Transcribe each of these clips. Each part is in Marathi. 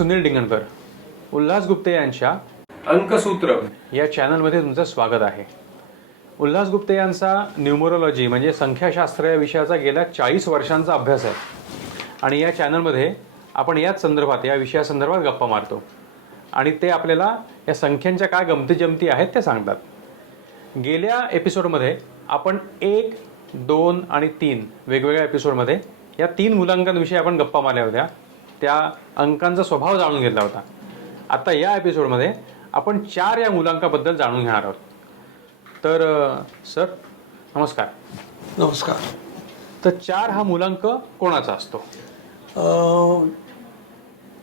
सुनील डिंगणकर उल्हास गुप्ते यांच्या अंकसूत्र. या चॅनलमध्ये तुमचं स्वागत आहे. उल्हास गुप्ते यांचा न्यूमरोलॉजी म्हणजे संख्याशास्त्र या विषयाचा गेल्या चाळीस वर्षांचा अभ्यास आहे. आणि या चॅनलमध्ये आपण याच संदर्भात या विषयासंदर्भात गप्पा मारतो. आणि ते आपल्याला या संख्यांच्या काय गमती जमती आहेत ते सांगतात. गेल्या एपिसोडमध्ये आपण एक दोन आणि तीन वेगवेगळ्या एपिसोडमध्ये या तीन मुलांकांविषयी आपण गप्पा मारल्या होत्या. त्या अंकांचा स्वभाव जाणून घेतला होता. आता या एपिसोडमध्ये आपण चार या मुलांकाबद्दल जाणून घेणार आहोत. तर सर नमस्कार. नमस्कार. तर चार हा मुलांक कोणाचा असतो?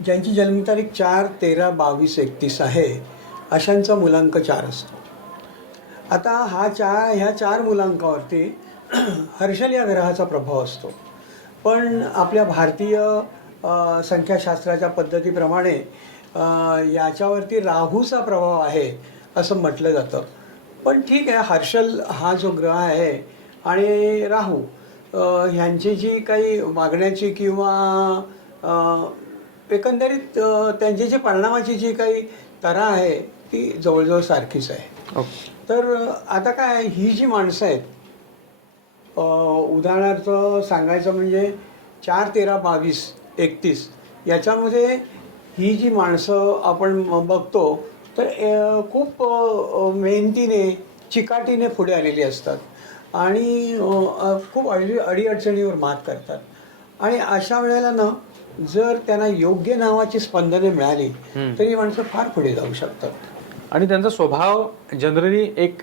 ज्यांची जन्मतारीख चार तेरा बावीस एकतीस आहे अशांचा मुलांक चार असतो. आता हा चार ह्या चार मुलांकावरती हर्षल या ग्रहाचा प्रभाव असतो. पण आपल्या भारतीय संख्याशास्त्राच्या पद्धतीप्रमाणे याच्यावरती राहूचा प्रभाव आहे असं म्हटलं जातं. पण ठीक आहे हर्षल हा जो ग्रह आहे आणि राहू ह्यांची जी काही वागण्याची किंवा एकंदरीत त्यांची जी परिणामाची जी काही तरा आहे ती जवळजवळ सारखीच आहे. तर अ, आता काय ही जी माणसं आहेत उदाहरणार्थ सांगायचं म्हणजे चार तेरा बावीस एकतीस. याच्यामध्ये ही जी माणसं आपण बघतो तर खूप मेहनतीने चिकाटीने पुढे आलेली असतात. आणि खूप अडी अडीअडचणीवर मात करतात. आणि अशा वेळेला ना जर त्यांना योग्य नावाची स्पंदने मिळाली तर ही माणसं फार पुढे जाऊ शकतात. आणि त्यांचा स्वभाव जनरली एक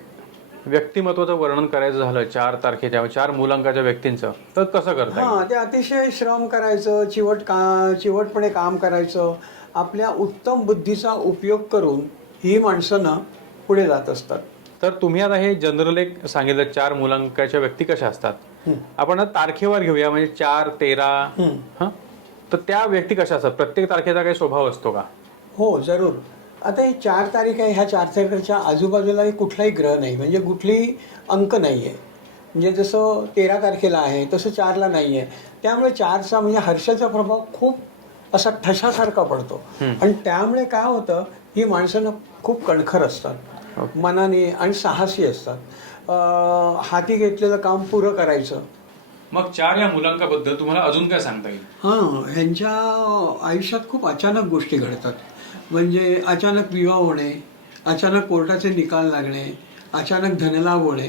व्यक्तिमत्वाचं वर्णन करायचं झालं चार तारखेच्या चार मुलांकाच्या व्यक्तींचं तर कसं करता? हां ते अतिशय श्रम करायचं चिवट का चिवटपणे काम करायचं आपल्या उत्तम बुद्धीचा उपयोग करून ही माणसं ना पुढे जात असतात. तर तुम्ही आता हे जनरल एक सांगितलं चार मुलांकाच्या व्यक्ती कशा असतात? आपण आता तारखेवर घेऊया म्हणजे चार तेरा हं? तर त्या व्यक्ती कशा असतात? प्रत्येक तारखेचा काही स्वभाव असतो का? हो जरूर. आता ही चार तारीख आहे ह्या चार तारखेच्या आजूबाजूलाही कुठलाही ग्रह नाही. म्हणजे कुठलीही अंक नाही आहे म्हणजे जसं तेरा तारखेला आहे तसं चारला नाही आहे त्यामुळे चारचा म्हणजे हर्षाचा प्रभाव खूप असा ठशासारखा पडतो. आणि त्यामुळे काय होतं ही माणसं ना खूप कणखर असतात. मनाने आणि साहसी असतात. हाती घेतलेलं काम पुरं करायचं. मग चार या मुलांकाबद्दल तुम्हाला अजून काय सांगता येईल? हां ह्यांच्या आयुष्यात खूप अचानक गोष्टी घडतात. म्हणजे अचानक विवाह होणे अचानक कोर्टाचे निकाल लागणे अचानक धनलाभ होणे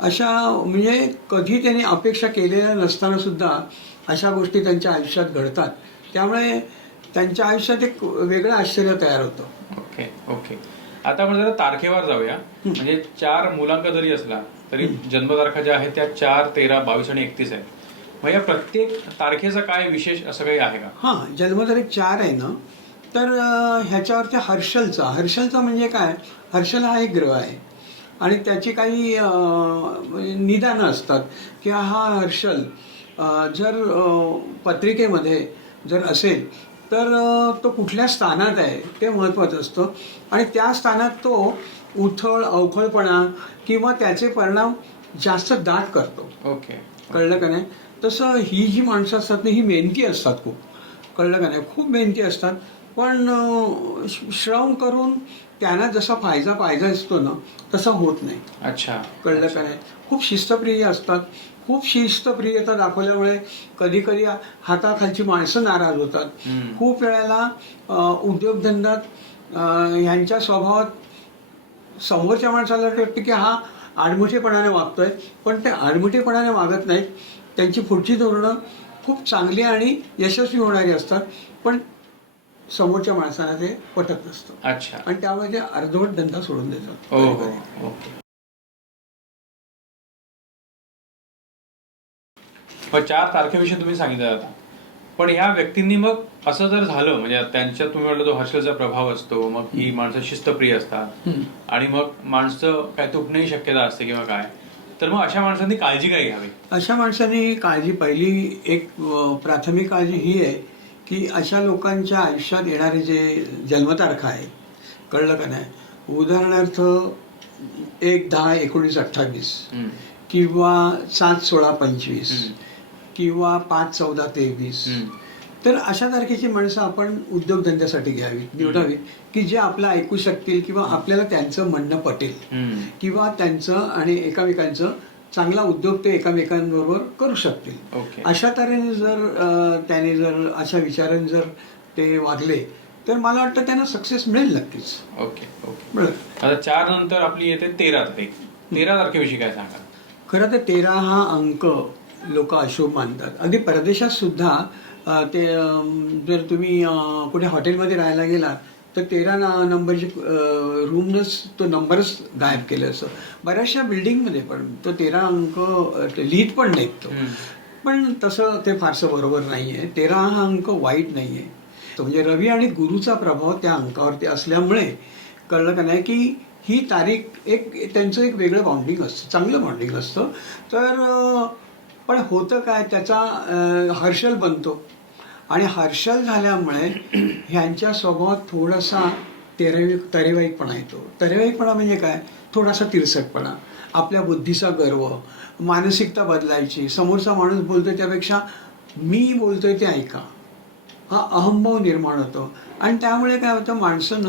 अशा म्हणजे कधी त्यांनी अपेक्षा केलेल्या नसताना सुद्धा अशा गोष्टी त्यांच्या आयुष्यात घडतात. त्यामुळे त्यांच्या आयुष्यात एक वेगळं आश्चर्य तयार होतं. Okay okay. आता आपण जरा तारखेवर जाऊया. म्हणजे चार मुलांक जरी असला तरी जन्मतारखा ज्या आहेत त्या चार तेरा बावीस आणि एकतीस आहेत. मग या प्रत्येक तारखेचा काय विशेष असं काही आहे का? हां जन्मतारीख चार आहे ना. तर ह्याच्यावरती हर्षलचा हर्षलचा म्हणजे काय? हर्षल हा एक ग्रह आहे. आणि त्याची काही अं, निदानं असतात की हा हर्षल जर पत्रिकेमध्ये जर असेल तर तो कुठल्या स्थानात आहे ते महत्त्वाचं असतं. आणि त्या स्थानात तो उथळ अवखळपणा किंवा त्याचे परिणाम जास्त दाट करतो. ओके. कळलं का नाही? तसं ही जी माणसं असतात ना ही मेहनती असतात खूप. कळलं का नाही? खूप मेहनती असतात. पण श्रम करून त्यांना जसा फायदा पाहिजे असतो ना तसा होत नाही. अच्छा. कळलं का नाही? खूप शिस्तप्रिय असतात. खूप शिस्तप्रियता दाखवल्यामुळे कधी कधी हाताखालची माणसं नाराज होतात. खूप वेळेला उद्योगधंद्यात ह्यांच्या स्वभावात समोरच्या माणसाला वाटतं की हा आडमुठेपणाने वागतोय पण ते आडमुठेपणाने वागत नाहीत. त्यांची पुढची धोरणं खूप चांगली आणि यशस्वी होणारी असतात. पण समोरच्या माणसाला ते पटत नसतं. अच्छा. आणि त्यामुळे ते अर्धवट धंदा सोडून देतात. हो हो मग चार तारखेविषयी तुम्ही सांगितलं आता. पण ह्या व्यक्तींनी मग असं जर झालं म्हणजे त्यांच्यात तुम्ही म्हटलं तो हर्षलचा प्रभाव असतो मग ही माणसं शिस्तप्रिय असतात. आणि मग माणसं काय तुटण्याची शक्यता असते किंवा काय. तर मग अशा माणसांनी काळजी काय घ्यावी? अशा माणसाने काळजी पहिली एक अ, प्राथमिक काळजी ही आहे की अशा लोकांच्या आयुष्यात येणारे जे जन्मतारखा आहे कळलं का नाही उदाहरणार्थ एक दहा एकोणीस अठ्ठावीस. किंवा सात सोळा पंचवीस. किंवा पाच चौदा तेवीस. तर अशा तारखेची माणसं आपण उद्योगधंद्यासाठी घ्यावीत निवडावीत की जे आपलं ऐकू शकतील किंवा आपल्याला त्यांचं म्हणणं पटेल. किंवा त्यांचं आणि एकामेकांचं चांगला उद्योग ते एकामेकांबरोबर करू शकतील. अशा तऱ्हेने जर त्याने जर अशा विचाराने जर ते वागले तर मला वाटतं त्यांना सक्सेस मिळेल नक्कीच. Okay okay. आता चार नंतर आपली येते तेरा तारीख. तेरा तारखेविषयी काय सांगा खरं तर तेरा हा अंक लोक अशुभ मानतात. अगदी परदेशात सुद्धा ते जर तुम्ही कुठे हॉटेलमध्ये राहायला गेला तर तेरा न- नंबरची रूमनंच तो नंबरच गायब केलं असं. बऱ्याचशा बिल्डिंगमध्ये पण तो तेरा अंक लिहित पण नाहीत तो. पण तसं ते फारसं बरोबर नाही आहे तेरा हा अंक वाईट नाही आहे तो म्हणजे रवी आणि गुरुचा प्रभाव त्या अंकावरती असल्यामुळे कळलं का नाही की ही तारीख एक त्यांचं एक वेगळं बाउंडिंग असतं चांगलं बाउंडिंग असतं. तर पण होतं काय त्याचा हर्षल बनतो. आणि हर्षल झाल्यामुळे ह्यांच्या स्वभावात थोडासा तेरेवी तरेवाईकपणा येतो. तरेवाईकपणा म्हणजे काय? थोडासा तिरसटपणा. आपल्या बुद्धीचा गर्व मानसिकता बदलायची समोरचा माणूस बोलतोय त्यापेक्षा मी बोलतोय ते ऐका. हा अहंभाव निर्माण होतो. आणि त्यामुळे काय होतं? माणसं न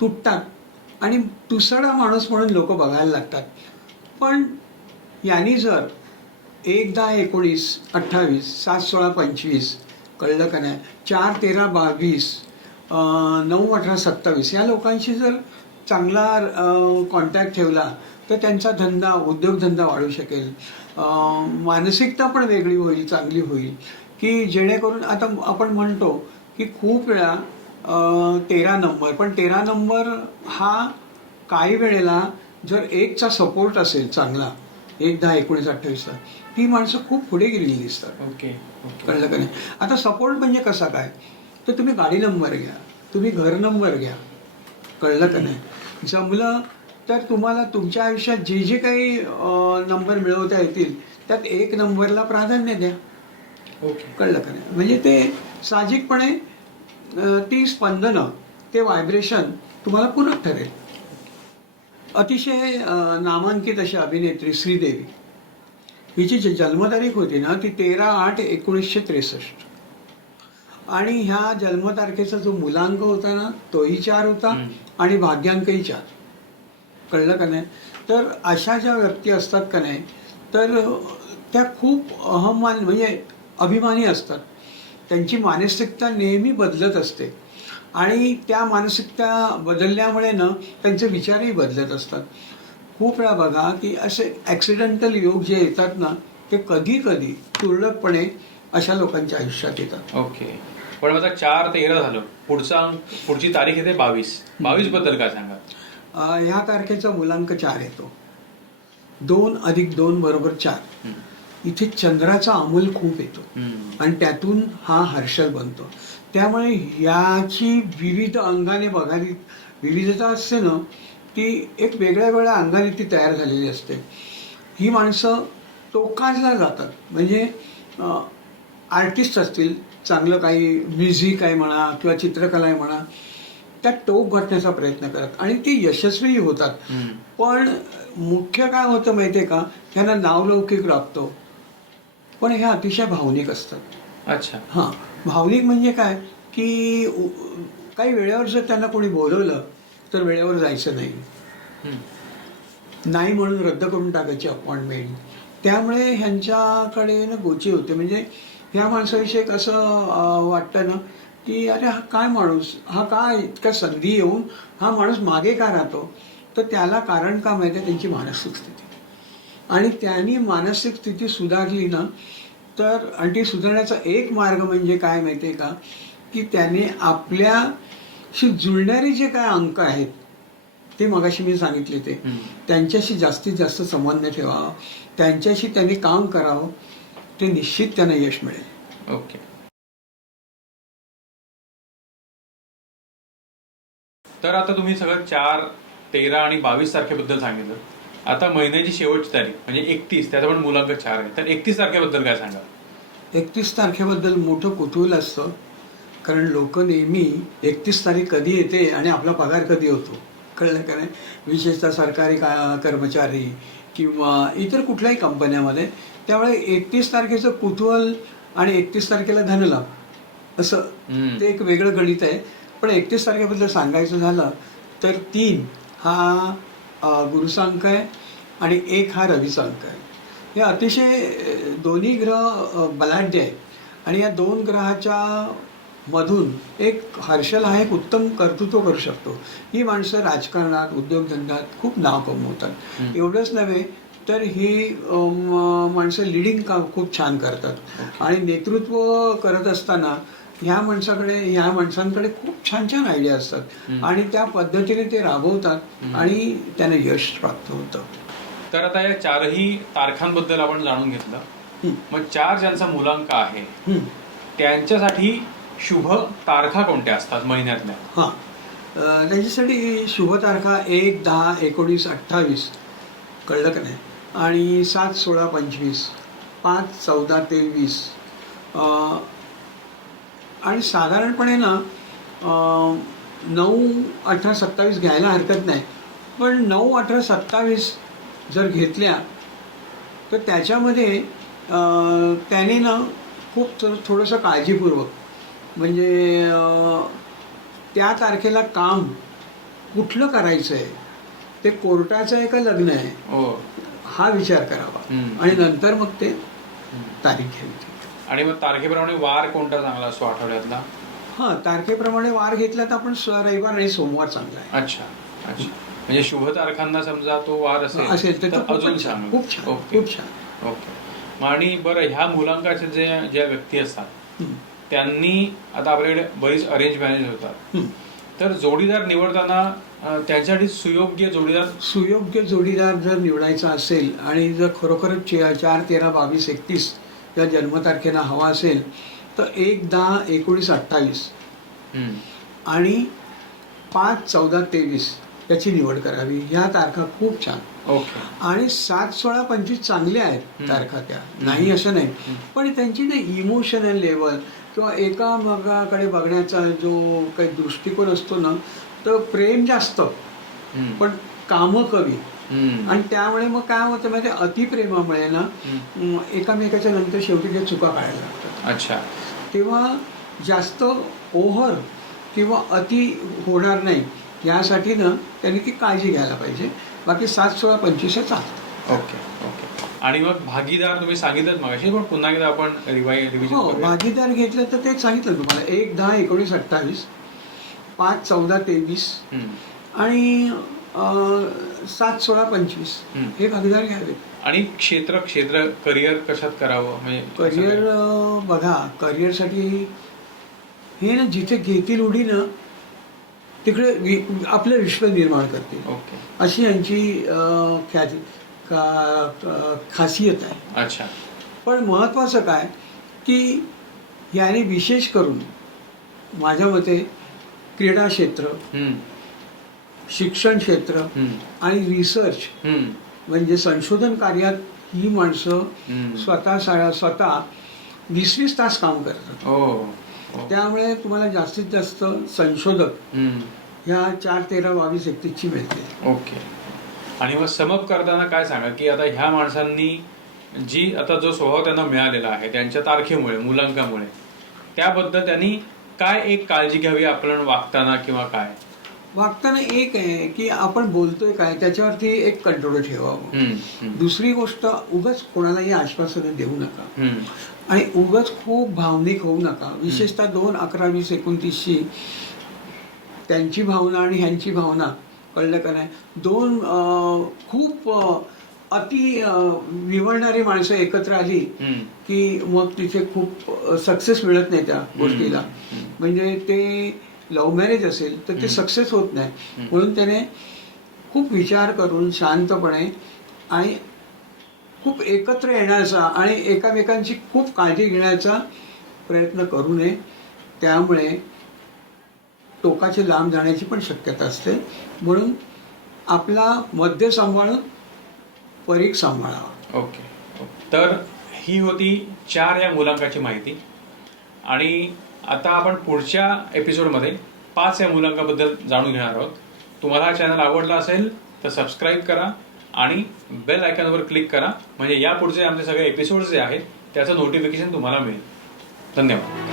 तुटतात. आणि तुसडा माणूस म्हणून लोक बघायला लागतात. पण यांनी जर एक दहा एकोणीस अठ्ठावीस सात सोळा पंचवीस कळलं का नाही? चार तेरा बावीस नऊ अठरा सत्तावीस या लोकांशी जर चांगला कॉन्टॅक्ट ठेवला तर त्यांचा धंदा उद्योगधंदा वाढू शकेल. मानसिकता पण वेगळी होईल चांगली होईल. की जेणेकरून आता आपण म्हणतो की खूप वेळा तेरा नंबर पण तेरा नंबर हा काही वेळेला जर एकचा सपोर्ट असेल चांगला एक दहा एकोणीस अठ्ठावीसचा ती माणसं खूप पुढे गेलेली दिसतात. ओके कळलं का नाही? आता सपोर्ट म्हणजे कसा काय? तर तुम्ही गाडी नंबर घ्या. तुम्ही घर नंबर घ्या. कळलं का नाही? जमलं तर तुम्हाला तुमच्या आयुष्यात जे जे काही नंबर मिळवता येतील त्यात एक नंबरला प्राधान्य द्या. ओके. कळलं का नाही? म्हणजे ते साहजिकपणे ती स्पंदनं ते व्हायब्रेशन तुम्हाला पूरक ठरेल. अतिशय नामांकित अशी अभिनेत्री श्रीदेवी. हिची जी जन्मतारीख होती ना ती तेरा आठ एकोणीसशे त्रेसष्ट. आणि ह्या जन्मतारखेचा जो मुलांक होता ना तोही चार होता. आणि भाग्यांकही चार. कळलं का नाही? तर अशा ज्या व्यक्ती असतात का नाही तर त्या खूप अहमान म्हणजे अभिमानी असतात. त्यांची मानसिकता नेहमी बदलत असते. आणि त्या मानसिकता बदलल्यामुळे ना त्यांचे विचारही बदलत असतात. खूप वेळा बघा की असे ॲक्सिडेंटल योग जे येतात ना ते कधी कधी तुरळकपणे अशा लोकांच्या आयुष्यात येतात. ओके. पण आता चार तेरा झालं. पुढचा पुढची तारीख येते बावीस. बावीसबद्दल काय सांगा ह्या तारखेचा मुलांक चार येतो. दोन अधिक दोन बरोबर चार. इथे चंद्राचा अमूल खूप येतो. आणि त्यातून हा हर्षल बनतो. त्यामुळे याची विविध अंगाने बघायली विविधता असते ना ती एक वेगळ्या वेगळ्या अंगाने ती तयार झालेली असते. ही माणसं टोकाला जातात. म्हणजे आर्टिस्ट असतील चांगलं काही म्युझिक आहे म्हणा किंवा चित्रकला आहे म्हणा त्यात टोक गाठण्याचा प्रयत्न करतात. आणि ते यशस्वीही होतात. पण मुख्य काय होतं माहिती आहे का? ह्यांना नावलौकिक लागतो पण हे अतिशय भावनिक असतात. अच्छा. हां. भावनिक म्हणजे काय? की काही वेळेवर जर त्यांना कोणी बोलवलं तर वेळेवर जायचं नाही. नाही म्हणून रद्द करून टाकायची अपॉइंटमेंट. त्यामुळे ह्यांच्याकडे ना गोची होते. म्हणजे ह्या माणसाविषयी कसं वाटतं ना की अरे हा काय माणूस हा काय इतक्या संधी येऊन हा माणूस मागे का राहतो? तर त्याला कारण का माहिती आहे? त्यांची मानसिक स्थिती. आणि त्यांनी मानसिक स्थिती सुधारली ना तर आणि ती सुधारण्याचा एक मार्ग म्हणजे काय माहिती आहे का? की त्याने आपल्याशी जुळणारे जे काय अंक आहेत ते मगाशी मी सांगितले ते. त्यांच्याशी जास्तीत जास्त संबंध ठेवावा त्यांच्याशी त्यांनी काम करावं ते निश्चित त्यांना यश मिळेल. ओके. तर आता तुम्ही सगळं चार तेरा आणि बावीस तारखेबद्दल सांगितलं. आता महिन्याची शेवटची तारीख म्हणजे एकतीस त्याचा पण मुलांक चार आहे. तर एकतीस तारखेबद्दल काय सांगा एकतीस तारखेबद्दल मोठं कुतूहल असतं कारण लोक नेहमी एकतीस तारीख कधी येते आणि आपला पगार कधी होतो? कळलं का नाही? विशेषतः सरकारी का कर्मचारी किंवा इतर कुठल्याही कंपन्यामध्ये त्यामुळे एकतीस तारखेचं कुतूहल आणि एकतीस तारखेला धनलाभ असं. ते एक वेगळं गणित आहे. पण एकतीस तारखेबद्दल सांगायचं झालं तर तीन हा अंक आहे आणि एक हा रवीचा अंक आहे. हे अतिशय दोन्ही ग्रह बलाढ्य आहेत. आणि या दोन ग्रहाच्या मधून एक हर्षल हा एक उत्तम कर्तृत्व करू शकतो. ही माणसं राजकारणात उद्योगधंद्यात खूप नाव कमवतात. एवढंच नव्हे तर ही माणसं लिडिंग काम खूप छान करतात. आणि नेतृत्व करत असताना ह्या माणसाकडे ह्या माणसांकडे खूप छान छान आयडिया असतात. आणि त्या पद्धतीने ते राबवतात. आणि त्यांना यश प्राप्त होतं. तर आता या चारही तारखांबद्दल आपण जाणून घेतलं. मग चार ज्यांचा मुलांक आहे. त्यांच्यासाठी शुभ तारखा कोणत्या असतात महिन्यातल्या? हां. त्याच्यासाठी शुभ तारखा एक दहा एकोणीस अठ्ठावीस. कळलं का नाही? आणि सात सोळा पंचवीस. पाच चौदा तेवीस. अ, आणि साधारणपणे ना नऊ अठरा सत्तावीस घ्यायला हरकत नाही. पण नऊ अठरा सत्तावीस जर घेतल्या तर त्याच्यामध्ये त्याने ना खूप थोडंसं काळजीपूर्वक म्हणजे त्या तारखेला काम कुठलं करायचं आहे ते कोर्टाचं आहे का लग्न आहे. हो. हा विचार करावा. आणि नंतर मग ते तारीख घ्यावी आणि मग तारखेप्रमाणे वार कोणता चांगला असतो आठवड्यातला? हां तारखेप्रमाणे वार घेतला तर आपण स- रविवार आणि सोमवार चांगला आहे. अच्छा अच्छा. म्हणजे शुभ तारखांना समजा तो वार असेल असेल तर तो अजून खूपच छान खूप छान ओके. खूप छान. ओके. मग आणि बरं ह्या मुलांकाचे जे ज्या व्यक्ती असतात. त्यांनी आता आपल्याकडे बरीच अरेंज मॅरेज होतात. तर जोडीदार निवडताना अं, त्यांच्यासाठी सुयोग्य जोडीदार? सुयोग्य जोडीदार जर निवडायचा असेल आणि जर खरोखरच चे- चार तेरा बावीस एकतीस या जन्मतारखेला हवा असेल तर एक दहा एकोणीस अठ्ठावीस. आणि पाच चौदा तेवीस याची निवड करावी ह्या तारखा खूप छान ओके आणि सात सोळा पंचवीस चांगल्या आहेत. तारखा त्या नाही असं नाही पण त्यांची ना इमोशनल लेवल किंवा एका मगाकडे बघण्याचा जो काही दृष्टिकोन असतो ना तर प्रेम जास्त. पण कामं कमी. आणि त्यामुळे मग काय होतं आहे, अतिप्रेमामुळे ना एकामेकाच्या नंतर शेवटी त्या चुका काढायला लागतात. अच्छा. तेव्हा जास्त ओव्हर किंवा अति होणार नाही यासाठी ना त्यांनी ती काळजी घ्यायला पाहिजे. बाकी सात सोळा पंचवीस चालतं. Okay okay. आणि मग भागीदार तुम्ही सांगितलं मगाशी पण पुन्हा एकदा आपण हो भागीदार घेतलं तर तेच सांगितलं तुम्हाला. एक दहा एकोणीस अठ्ठावीस पाच चौदा तेवीस. आणि सात सोळा पंचवीस. हे भागीदार घ्यावे. आणि क्षेत्र क्षेत्र करिअर कशात करावं? म्हणजे करिअर बघा करिअरसाठी हे ना जिथे घेतील उडी ना तिकडे वि- आपलं विश्व निर्माण करतील. ओके. अशी यांची अं, ख्याती का खासियत आहे. अच्छा. पण महत्त्वाचं काय की याने विशेष करून माझ्या मते क्रीडा क्षेत्र हम्म. शिक्षण क्षेत्र. आणि रिसर्च. म्हणजे संशोधन कार्यात ही माणसं. स्वतः स्वतः वीस वीस तास काम करतात ओ ओ. त्यामुळे तुम्हाला जास्तीत जास्त संशोधक. ह्या चार तेरा बावीस एकतीसची मिळते ओके आणि मग समप करताना काय सांगा की आता ह्या माणसांनी जी आता जो स्वभाव त्यांना मिळालेला आहे त्यांच्या तारखेमुळे मुलांकामुळे त्याबद्दल त्यांनी काय एक काळजी घ्यावी आपण वागताना किंवा काय वागताना एक आहे की आपण बोलतोय काय त्याच्यावरती एक कंट्रोल ठेवावं. दुसरी गोष्ट उगाच कोणालाही आश्वासनं देऊ नका. आणि उगाच खूप भावनिक होऊ नका विशेषतः दोन अकरा वीस एकोणतीसची त्यांची भावना आणि ह्यांची भावना कळलं का नाही दोन खूप अति विवळणारी माणसं एकत्र आली. की मग तिथे खूप सक्सेस मिळत नाही त्या गोष्टीला. म्हणजे ते लव्ह मॅरेज असेल तर ते. सक्सेस होत नाही. म्हणून त्याने खूप विचार करून शांतपणे आणि खूप एकत्र येण्याचा आणि एकामेकांची खूप काळजी घेण्याचा प्रयत्न करू नये त्यामुळे टोकाचे लांब जाण्याची पण शक्यता असते म्हणून आपला मध्य सांभाळून परीख सांभाळावा ओके ओके. तर ही होती चार या मुलांकाची माहिती आणि आता आपण पुढच्या एपिसोडमध्ये पाच या मुलांकाबद्दल जाणून घेणार आहोत. तुम्हाला हा चॅनल आवडला असेल तर सबस्क्राईब करा आणि बेल आयकॉनवर क्लिक करा. म्हणजे या पुढचे आमचे सगळे एपिसोड जे आहेत त्याचं नोटिफिकेशन तुम्हाला मिळेल. धन्यवाद.